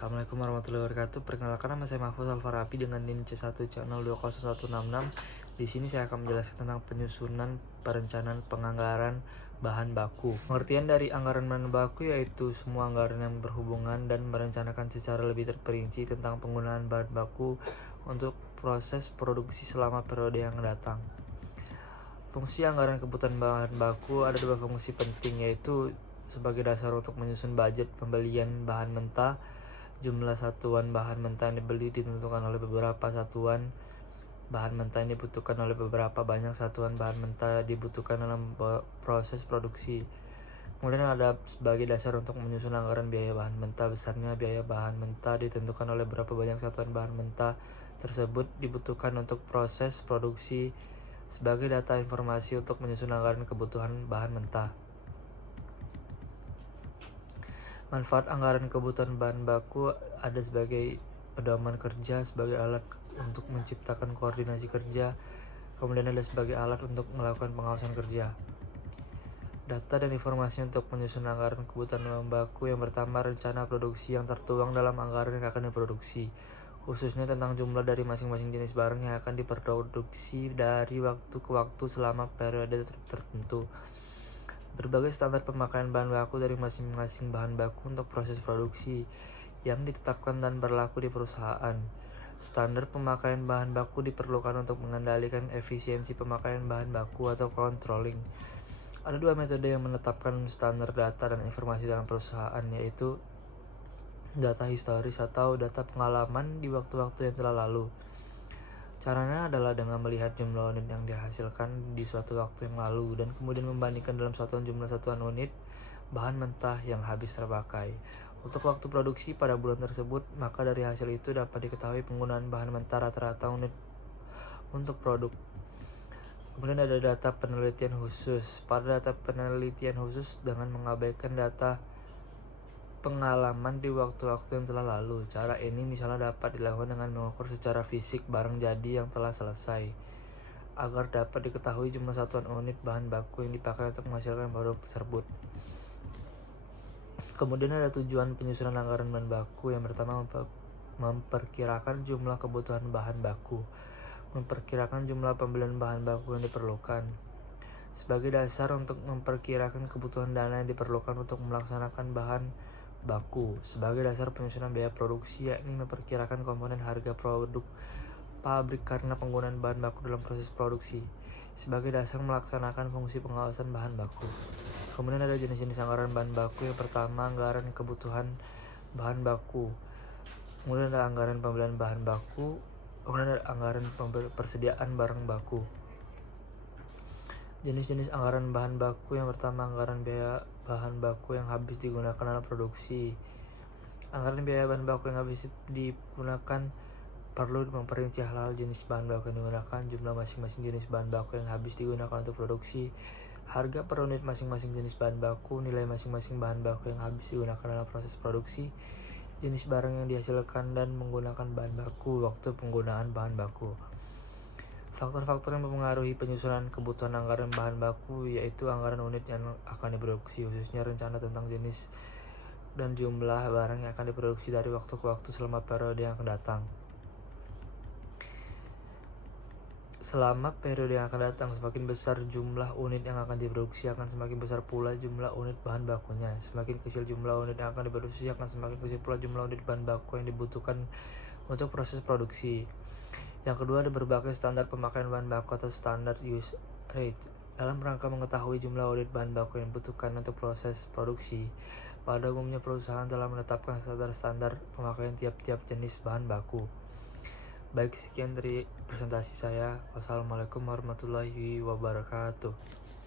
Assalamualaikum warahmatullahi wabarakatuh. Perkenalkan, nama saya Mahfuz Alfarabi dengan NIM C1C020166. Di sini saya akan menjelaskan tentang penyusunan perencanaan penganggaran bahan baku. Pengertian dari anggaran bahan baku yaitu semua anggaran yang berhubungan dan merencanakan secara lebih terperinci tentang penggunaan bahan baku untuk proses produksi selama periode yang datang. Fungsi anggaran kebutuhan bahan baku ada dua fungsi penting, yaitu sebagai dasar untuk menyusun budget pembelian bahan mentah. Jumlah satuan bahan mentah yang dibeli ditentukan oleh beberapa satuan bahan mentah yang dibutuhkan oleh beberapa banyak satuan bahan mentah dibutuhkan dalam proses produksi. Kemudian ada sebagai dasar untuk menyusun anggaran biaya bahan mentah. Besarnya biaya bahan mentah ditentukan oleh berapa banyak satuan bahan mentah tersebut dibutuhkan untuk proses produksi. Sebagai data informasi untuk menyusun anggaran kebutuhan bahan mentah. Manfaat anggaran kebutuhan bahan baku ada sebagai pedoman kerja, sebagai alat untuk menciptakan koordinasi kerja, kemudian ada sebagai alat untuk melakukan pengawasan kerja. Data dan informasi untuk menyusun anggaran kebutuhan bahan baku. Yang pertama, rencana produksi yang tertuang dalam anggaran yang akan diproduksi, khususnya tentang jumlah dari masing-masing jenis barang yang akan diproduksi dari waktu ke waktu selama periode tertentu. Berbagai standar pemakaian bahan baku dari masing-masing bahan baku untuk proses produksi yang ditetapkan dan berlaku di perusahaan. Standar pemakaian bahan baku diperlukan untuk mengendalikan efisiensi pemakaian bahan baku atau controlling. Ada dua metode yang menetapkan standar data dan informasi dalam perusahaan, yaitu data historis atau data pengalaman di waktu-waktu yang telah lalu. Caranya adalah dengan melihat jumlah unit yang dihasilkan di suatu waktu yang lalu dan kemudian membandingkan dalam satuan jumlah satuan unit bahan mentah yang habis terpakai untuk waktu produksi pada bulan tersebut. Maka dari hasil itu dapat diketahui penggunaan bahan mentah rata-rata unit untuk produk. Kemudian ada data penelitian khusus. Pada data penelitian khusus dengan mengabaikan data pengalaman di waktu-waktu yang telah lalu. Cara ini misalnya dapat dilakukan dengan mengukur secara fisik barang jadi yang telah selesai, agar dapat diketahui jumlah satuan unit bahan baku yang dipakai untuk menghasilkan produk tersebut. Kemudian ada tujuan penyusunan anggaran bahan baku. Yang pertama, memperkirakan jumlah kebutuhan bahan baku, memperkirakan jumlah pembelian bahan baku yang diperlukan. Sebagai dasar untuk memperkirakan kebutuhan dana yang diperlukan untuk melaksanakan bahan baku. Sebagai dasar penyusunan biaya produksi, yakni memperkirakan komponen harga produk pabrik karena penggunaan bahan baku dalam proses produksi. Sebagai dasar melaksanakan fungsi pengawasan bahan baku. Kemudian ada jenis-jenis anggaran bahan baku. Yang pertama, anggaran kebutuhan bahan baku. Kemudian ada anggaran pembelian bahan baku. Kemudian ada anggaran persediaan barang baku. Jenis-jenis anggaran bahan baku. Yang pertama, anggaran biaya bahan baku yang habis digunakan dalam produksi. Anggaran biaya bahan baku yang habis digunakan perlu memperinci hal-hal jenis bahan baku yang digunakan, jumlah masing-masing jenis bahan baku yang habis digunakan untuk produksi, harga per unit masing-masing jenis bahan baku, nilai masing-masing bahan baku yang habis digunakan dalam proses produksi, jenis barang yang dihasilkan dan menggunakan bahan baku, waktu penggunaan bahan baku. Faktor-faktor yang mempengaruhi penyusunan kebutuhan anggaran bahan baku yaitu anggaran unit yang akan diproduksi, khususnya rencana tentang jenis dan jumlah barang yang akan diproduksi dari waktu ke waktu selama periode yang akan datang. Selama periode yang akan datang, semakin besar jumlah unit yang akan diproduksi, akan semakin besar pula jumlah unit bahan bakunya. Semakin kecil jumlah unit yang akan diproduksi, akan semakin kecil pula jumlah unit bahan baku yang dibutuhkan untuk proses produksi. Yang kedua, ada berbagai standar pemakaian bahan baku atau standar use rate dalam rangka mengetahui jumlah unit bahan baku yang dibutuhkan untuk proses produksi. Pada umumnya perusahaan telah menetapkan standar pemakaian tiap-tiap jenis bahan baku. Baik, sekian dari presentasi saya. Wassalamualaikum warahmatullahi wabarakatuh.